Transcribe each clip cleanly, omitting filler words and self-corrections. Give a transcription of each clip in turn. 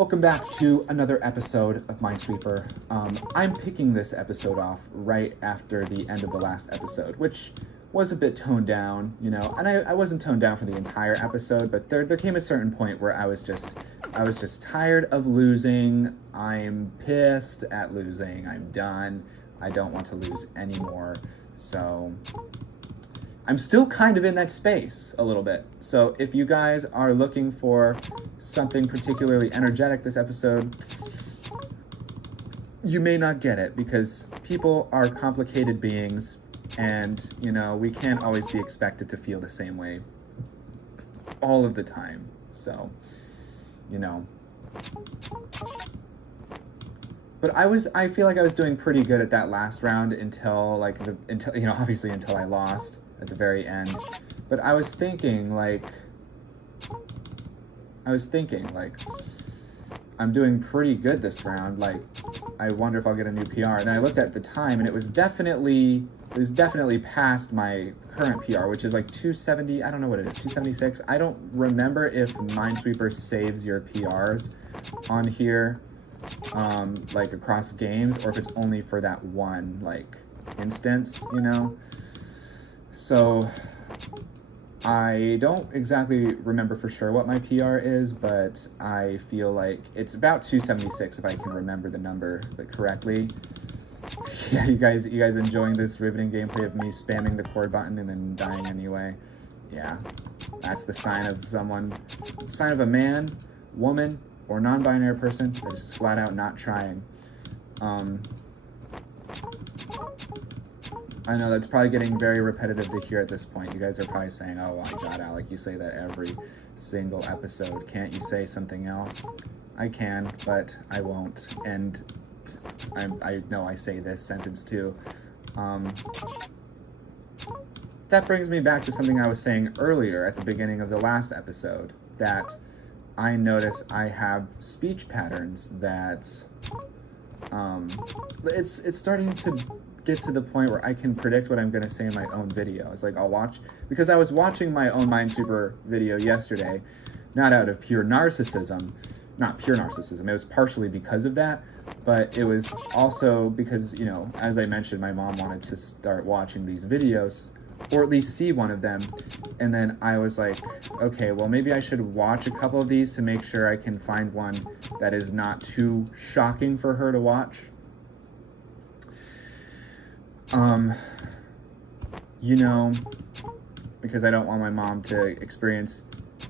Welcome back to another episode of Minesweeper. I'm picking this episode off right after the end of the last episode, which was a bit toned down, you know, and I wasn't toned down for the entire episode, but there came a certain point where I was just tired of losing. I'm pissed at losing. I'm done. I don't want to lose anymore. So I'm still kind of in that space a little bit. So if you guys are looking for something particularly energetic this episode, you may not get it because people are complicated beings and, you know, we can't always be expected to feel the same way all of the time. So, you know. But I feel like I was doing pretty good at that last round until obviously until I lost at the very end. But I was thinking like I'm doing pretty good this round. Like, I wonder if I'll get a new PR. And then I looked at the time and it was definitely past my current PR, which is like 270. I don't know what it is, 276. I don't remember if Minesweeper saves your PRs on here, like across games, or if it's only for that one like instance, you know. So I don't exactly remember for sure what my PR is, but I feel like it's about 276 if I can remember the number correctly. Yeah, you guys enjoying this riveting gameplay of me spamming the chord button and then dying anyway? Yeah, that's the sign of a man, woman, or non-binary person that is flat out not trying. I know that's probably getting very repetitive to hear at this point. You guys are probably saying, oh my god, Alec, you say that every single episode. Can't you say something else? I can, but I won't. And I know I say this sentence too. That brings me back to something I was saying earlier at the beginning of the last episode, that I notice I have speech patterns that it's starting to get to the point where I can predict what I'm going to say in my own video. It's like I'll watch, because I was watching my own Minesweeper video yesterday, not out of pure narcissism, not pure narcissism, it was partially because of that, but it was also because, you know, as I mentioned, my mom wanted to start watching these videos, or at least see one of them, and then I was like, okay, well maybe I should watch a couple of these to make sure I can find one that is not too shocking for her to watch. You know, because I don't want my mom to experience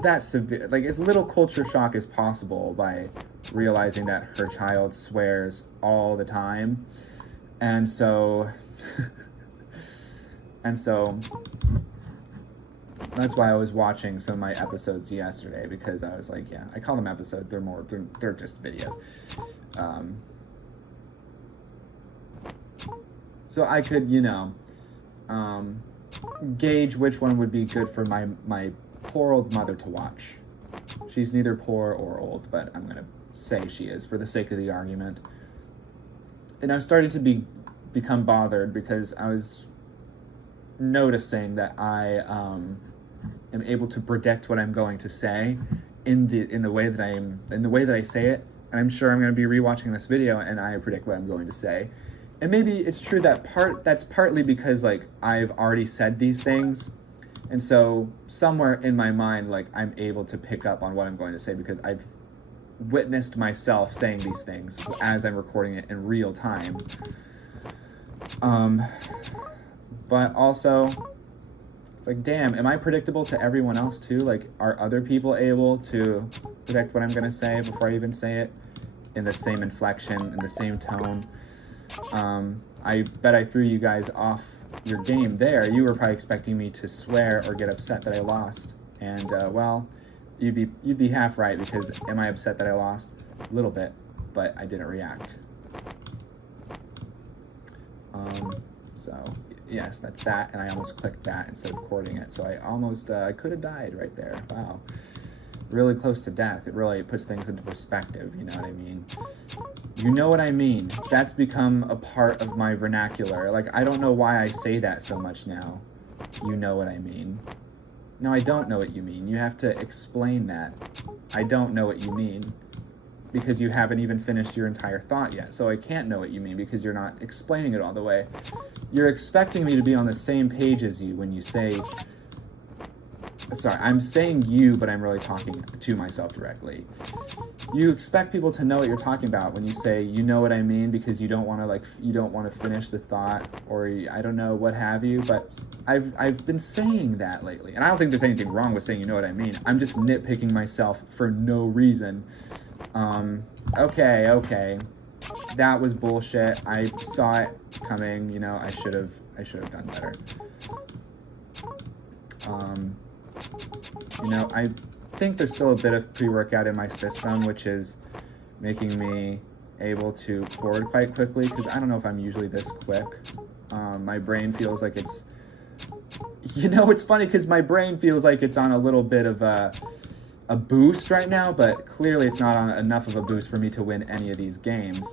that severe, like as little culture shock as possible by realizing that her child swears all the time. And so, that's why I was watching some of my episodes yesterday, because I was like, yeah, I call them episodes, they're just videos. So I could, you know, gauge which one would be good for my poor old mother to watch. She's neither poor or old, but I'm gonna say she is for the sake of the argument. And I'm starting to become bothered because I was noticing that I am able to predict what I'm going to say in the way that I say it. And I'm sure I'm going to be rewatching this video and I predict what I'm going to say. And maybe it's true that that's partly because like I've already said these things, and so somewhere in my mind like I'm able to pick up on what I'm going to say because I've witnessed myself saying these things as I'm recording it in real time. But also it's like, damn, am I predictable to everyone else too? Like, are other people able to predict what I'm going to say before I even say it in the same inflection, in the same tone? I bet I threw you guys off your game there. You were probably expecting me to swear or get upset that I lost. And, well, you'd be half right, because am I upset that I lost? A little bit, but I didn't react. So, yes, that's that, and I almost clicked that instead of recording it, so I almost, I could have died right there. Wow. Really close to death. It really puts things into perspective, you know what I mean? You know what I mean? That's become a part of my vernacular. Like, I don't know why I say that so much now. You know what I mean? No, I don't know what you mean. You have to explain that. I don't know what you mean. because you haven't even finished your entire thought yet. So I can't know what you mean because you're not explaining it all the way. You're expecting me to be on the same page as you when you say, sorry, I'm saying you, but I'm really talking to myself directly. You expect people to know what you're talking about when you say, you know what I mean, because you don't want to finish the thought, or I don't know, what have you. But I've been saying that lately, and I don't think there's anything wrong with saying you know what I mean. I'm just nitpicking myself for no reason. Okay. That was bullshit. I saw it coming, you know, I should have done better. You know, I think there's still a bit of pre-workout in my system, which is making me able to chord quite quickly, because I don't know if I'm usually this quick. My brain feels like it's, you know, it's funny because my brain feels like it's on a little bit of a boost right now, but clearly it's not on enough of a boost for me to win any of these games.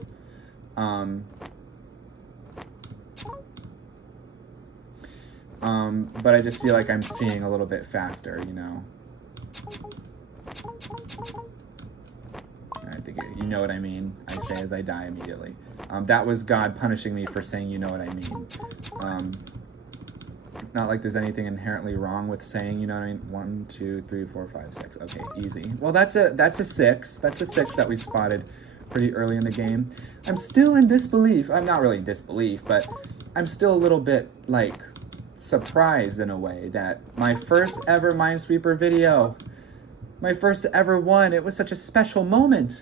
But I just feel like I'm seeing a little bit faster, you know. I think you know what I mean. I say as I die immediately. That was God punishing me for saying you know what I mean. Not like there's anything inherently wrong with saying you know what I mean. 1, 2, 3, 4, 5, 6. Okay, easy. Well, that's a 6. That's a 6 that we spotted pretty early in the game. I'm still in disbelief. I'm not really in disbelief, but I'm still a little bit like surprised in a way that my first ever Minesweeper video, my first ever one, it was such a special moment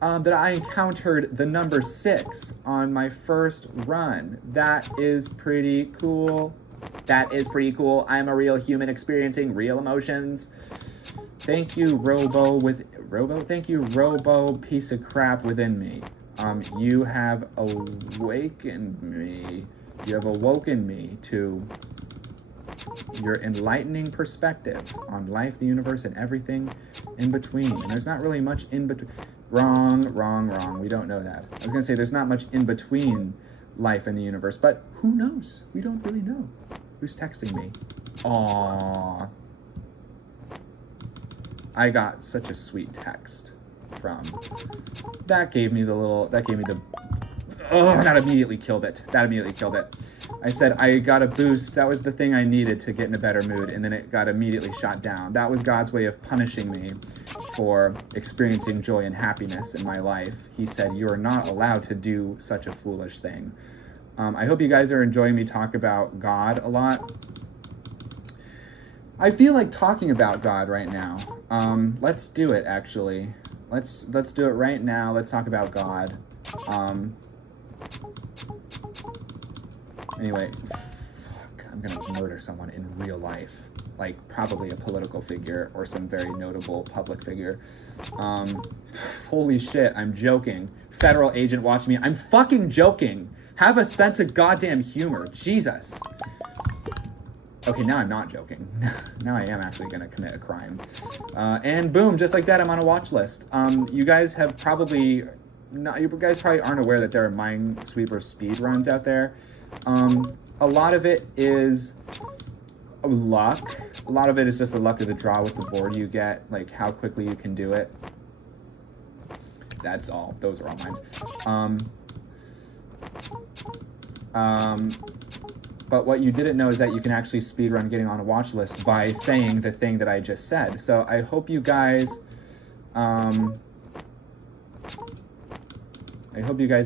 that I encountered the number 6 on my first run. That is pretty cool. That is pretty cool. I'm a real human experiencing real emotions. Thank you, thank you, Robo piece of crap within me. You have awakened me. You have awoken me to your enlightening perspective on life, the universe, and everything in between. And there's not really much in between. Wrong. We don't know that. I was going to say there's not much in between life and the universe, but who knows? We don't really know. Who's texting me? Aww. I got such a sweet text from. That gave me the. Oh, that immediately killed it. I said I got a boost. That was the thing I needed to get in a better mood, and then it got immediately shot down. That was God's way of punishing me for experiencing joy and happiness in my life. He said, you are not allowed to do such a foolish thing. I hope you guys are enjoying me talk about God a lot. I feel like talking about God right now. Let's do it, actually. Let's do it right now. Let's talk about God. Anyway, I'm gonna murder someone in real life, like probably a political figure or some very notable public figure. Holy shit, I'm joking. Federal agent watching me. I'm fucking joking. Have a sense of goddamn humor. Jesus. Okay, now I'm not joking. Now I am actually gonna commit a crime. And boom, just like that, I'm on a watch list. You guys have probably you guys probably aren't aware that there are Minesweeper speed runs out there. A lot of it is luck. A lot of it is just the luck of the draw with the board you get, like how quickly you can do it. That's all. Those are all mines. But what you didn't know is that you can actually speedrun getting on a watch list by saying the thing that I just said. So I hope you guys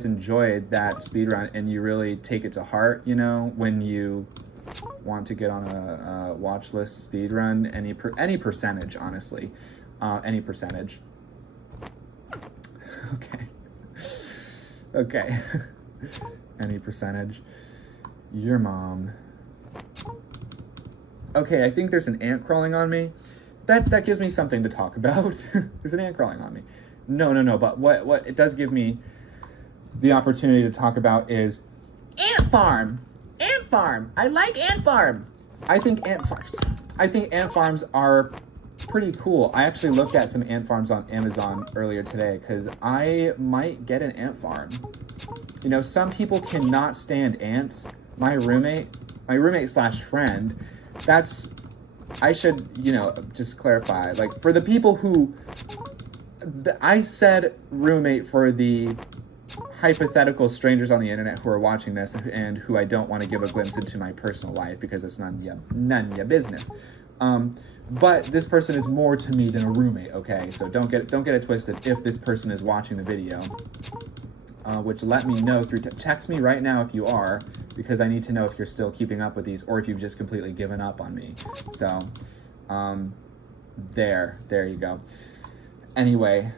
enjoyed that speedrun and you really take it to heart, you know, when you want to get on a watch list speedrun, any percentage, honestly, any percentage. Okay. Any percentage. Your mom. Okay, I think there's an ant crawling on me. That gives me something to talk about. There's an ant crawling on me. No, but what it does give me the opportunity to talk about is ant farm. Ant farm. I like ant farm. I think ant farms are pretty cool. I actually looked at some ant farms on Amazon earlier today because I might get an ant farm. You know, some people cannot stand ants. My roommate / friend, I should, you know, just clarify, like, for the people who, I said roommate for the hypothetical strangers on the internet who are watching this and who I don't want to give a glimpse into my personal life because it's none of your business. But this person is more to me than a roommate, okay? So don't get it twisted if this person is watching the video. Which let me know through text me right now if you are, because I need to know if you're still keeping up with these or if you've just completely given up on me. So, there you go. Anyway,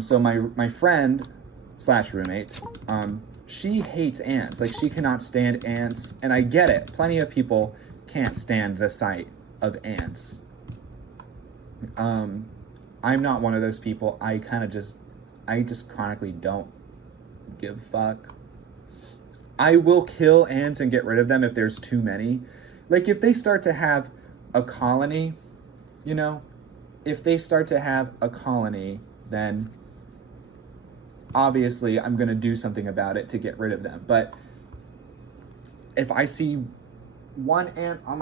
so my friend / roommate, she hates ants. Like, she cannot stand ants, and I get it. Plenty of people can't stand the sight of ants. I'm not one of those people. I just chronically don't give a fuck. I will kill ants and get rid of them if there's too many. Like, if they start to have a colony, you know, if they start to have a colony, then obviously I'm going to do something about it to get rid of them. But if I see one ant on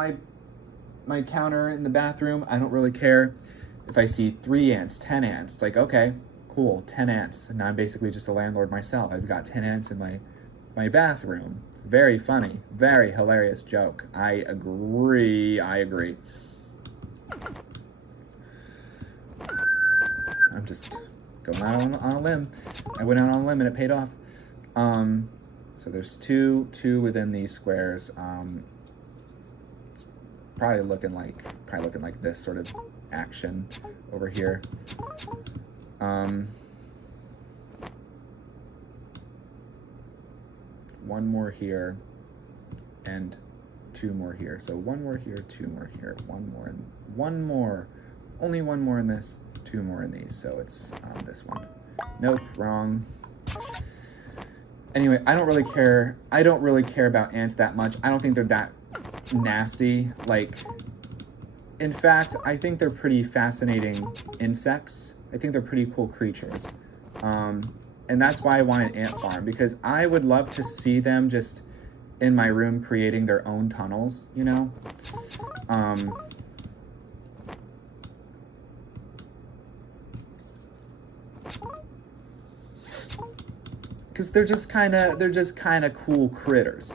my counter in the bathroom, I don't really care. If I see 3 ants, 10 ants, it's like, okay, cool, 10 ants. And now I'm basically just a landlord myself. I've got 10 ants in my bathroom. Very funny, very hilarious joke. I agree. I'm just going out on a limb. I went out on a limb and it paid off. So there's two within these squares. It's probably looking like this sort of action over here. One more here and 2 more here. So 1 more here, 2 more here, 1 more, and 1 more. Only 1 more in this, 2 more in these. So it's this one. Nope, wrong. Anyway, I don't really care about ants that much. I don't think they're that nasty. Like, in fact, I think they're pretty fascinating insects. I think they're pretty cool creatures. And that's why I want an ant farm, because I would love to see them just in my room creating their own tunnels, you know? Because they're just kind of cool critters.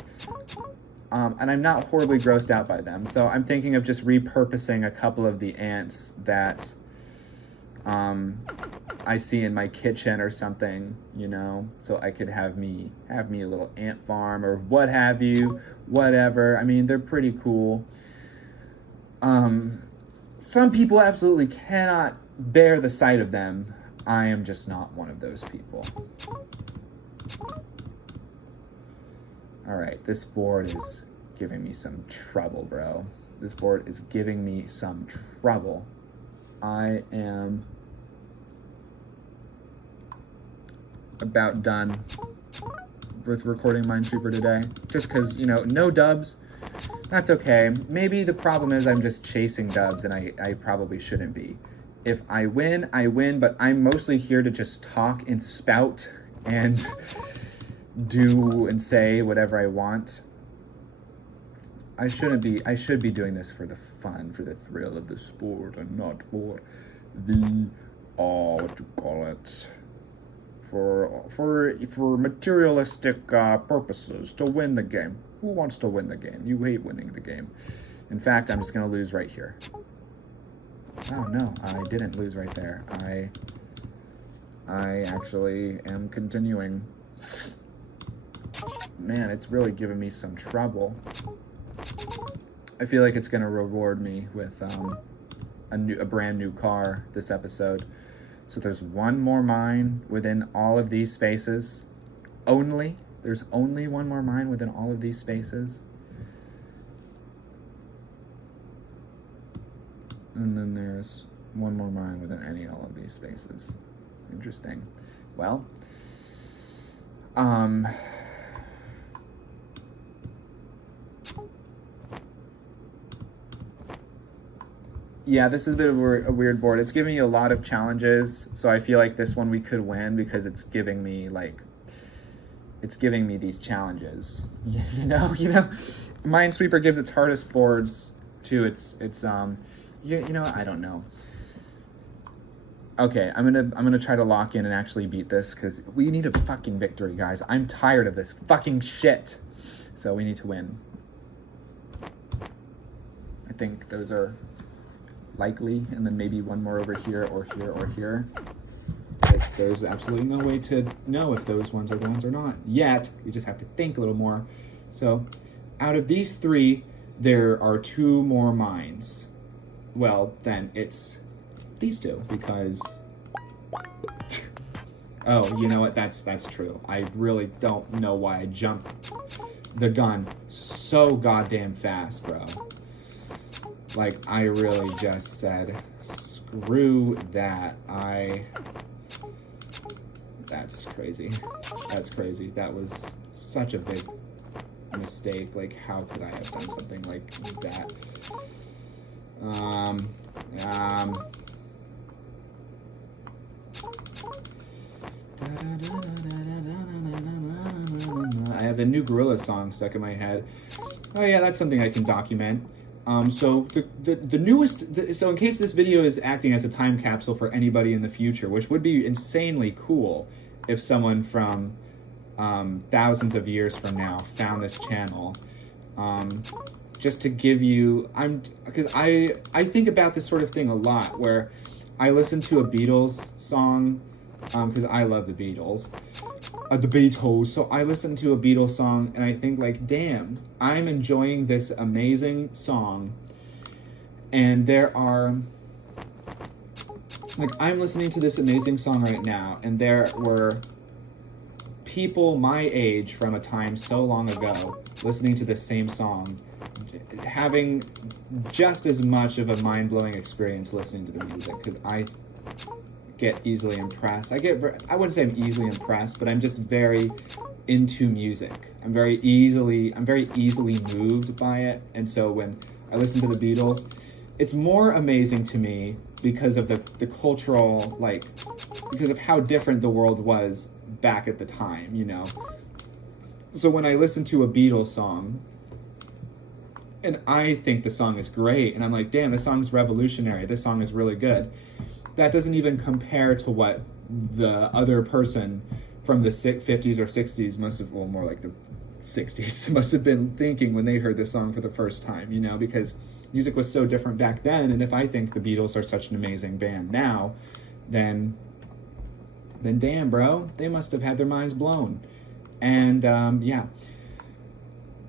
And I'm not horribly grossed out by them. So I'm thinking of just repurposing a couple of the ants that I see in my kitchen or something, you know, so I could have me a little ant farm or what have you, whatever. I mean, they're pretty cool. Some people absolutely cannot bear the sight of them. I am just not one of those people. All right, this board is giving me some trouble, bro. This board is giving me some trouble. I am about done with recording Minesweeper today. Just because, you know, no dubs. That's okay. Maybe the problem is I'm just chasing dubs, and I probably shouldn't be. If I win, I win, but I'm mostly here to just talk and spout and do and say whatever I want. I should be doing this for the fun, for the thrill of the sport, and not for the, what you call it, for materialistic purposes, to win the game. Who wants to win the game? You hate winning the game. In fact, I'm just gonna lose right here. Oh no, I didn't lose right there. I actually am continuing. Man, it's really giving me some trouble. I feel like it's gonna reward me with a brand new car this episode. So there's 1 more mine within all of these spaces. There's only 1 more mine within all of these spaces. And then there's 1 more mine within all of these spaces. Interesting. Well, yeah, this is a bit of a weird board. It's giving me a lot of challenges, so I feel like this one we could win because it's giving me these challenges. You know, Minesweeper gives its hardest boards to its you know, I don't know. Okay, I'm gonna try to lock in and actually beat this, because we need a fucking victory, guys. I'm tired of this fucking shit. So we need to win. I think those are likely, and then maybe one more over here or here or here. But there's absolutely no way to know if those ones are the ones or not yet. We just have to think a little more. So out of these three, there are two more mines. Well, then it's these two, because oh, you know what, that's true. I really don't know why I jumped the gun so goddamn fast, bro. Like, I really just said, screw that. That's crazy. That's crazy. That was such a big mistake. Like, how could I have done something like that? I have the new Gorilla song stuck in my head. Oh yeah, that's something I can document. So the newest, so in case this video is acting as a time capsule for anybody in the future, which would be insanely cool if someone from thousands of years from now found this channel. Just to give you, because I think about this sort of thing a lot, where I listen to a Beatles song, because I love the Beatles. So I listen to a Beatles song and I think, like, damn, I'm enjoying this amazing song, and there are, like, I'm listening to this amazing song right now, and there were people my age from a time so long ago listening to the same song, having just as much of a mind-blowing experience listening to the music, because I get easily impressed. I wouldn't say I'm easily impressed, but I'm just very into music. I'm very easily moved by it. And so when I listen to the Beatles, it's more amazing to me because of the cultural, like, because of how different the world was back at the time, you know? So when I listen to a Beatles song, and I think the song is great, and I'm like, damn, this song's revolutionary, this song is really good, that doesn't even compare to what the other person from the 50s or 60s must have, well, more like the 60s, must have been thinking when they heard this song for the first time, you know, because music was so different back then. And if I think the Beatles are such an amazing band now, then damn, bro, they must have had their minds blown. And yeah.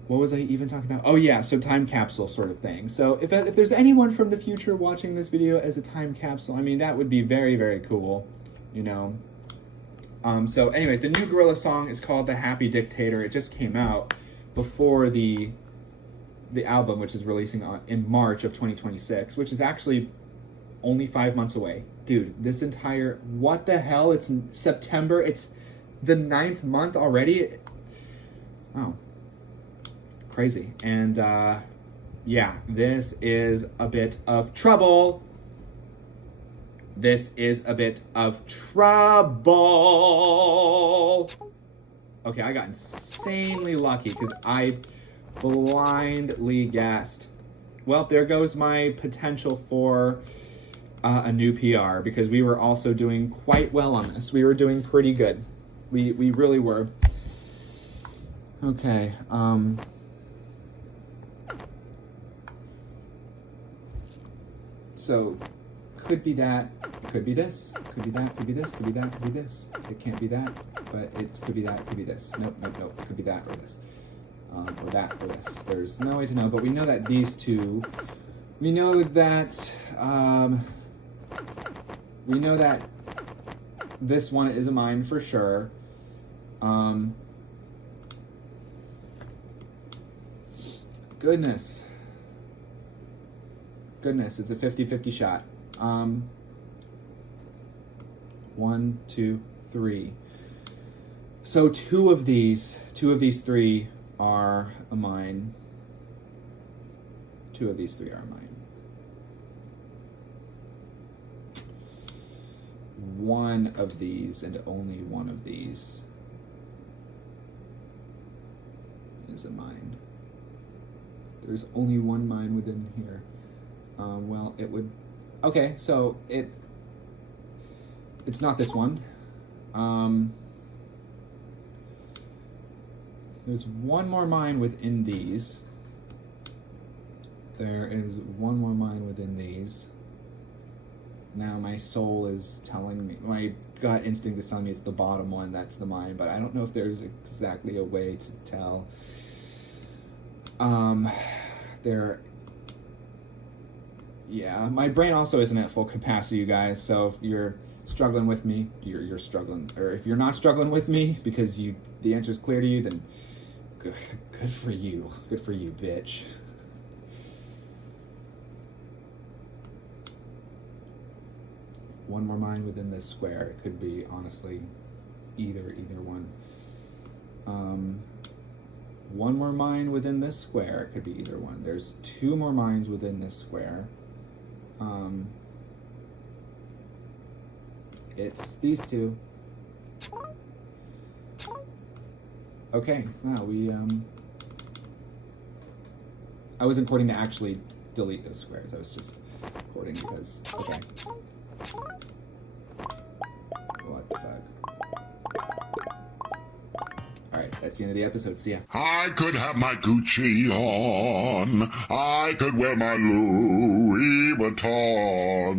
What was I even talking about? Oh yeah, so time capsule sort of thing. So if there's anyone from the future watching this video as a time capsule, I mean, that would be very, very cool, you know. So anyway, the new Gorilla song is called The Happy Dictator. It just came out before the album, which is releasing in March of 2026, which is actually only 5 months away. Dude, this entire, what the hell? It's September. It's the 9th month already. Oh. Crazy. And yeah, this is a bit of trouble. This is a bit of trouble. Okay, I got insanely lucky because I blindly guessed. Well, there goes my potential for a new PR, because we were also doing quite well on this. We were doing pretty good. We really were. Okay, so, could be that, could be this, could be that, could be this, could be that, could be this. It can't be that, but it could be that, could be this. Nope, nope, nope, it could be that or this. Or that or this. There's no way to know, but we know that these two, we know that this one is a mine for sure. Goodness, it's a 50-50 shot. 1, 2, 3. So two of these three are a mine. Two of these three are a mine. One of these, and only one of these, is a mine. There's only one mine within here. Well, it would, okay, so It's not this one. There's one more mine within these. There is one more mine within these. Now my soul is telling me, my gut instinct is telling me it's the bottom one, that's the mine, but I don't know if there's exactly a way to tell. Yeah, my brain also isn't at full capacity, you guys, so if you're struggling with me, you're struggling, or if you're not struggling with me because the answer is clear to you, then good for you. Good for you, bitch. One more mine within this square. It could be, honestly, either one. One more mine within this square. It could be either one. There's two more mines within this square. It's these two. Okay, wow, I wasn't coding to actually delete those squares. I was just coding because, okay. What the fuck? Alright, that's the end of the episode. See ya. I could have my Gucci on. I could wear my Louis Vuitton.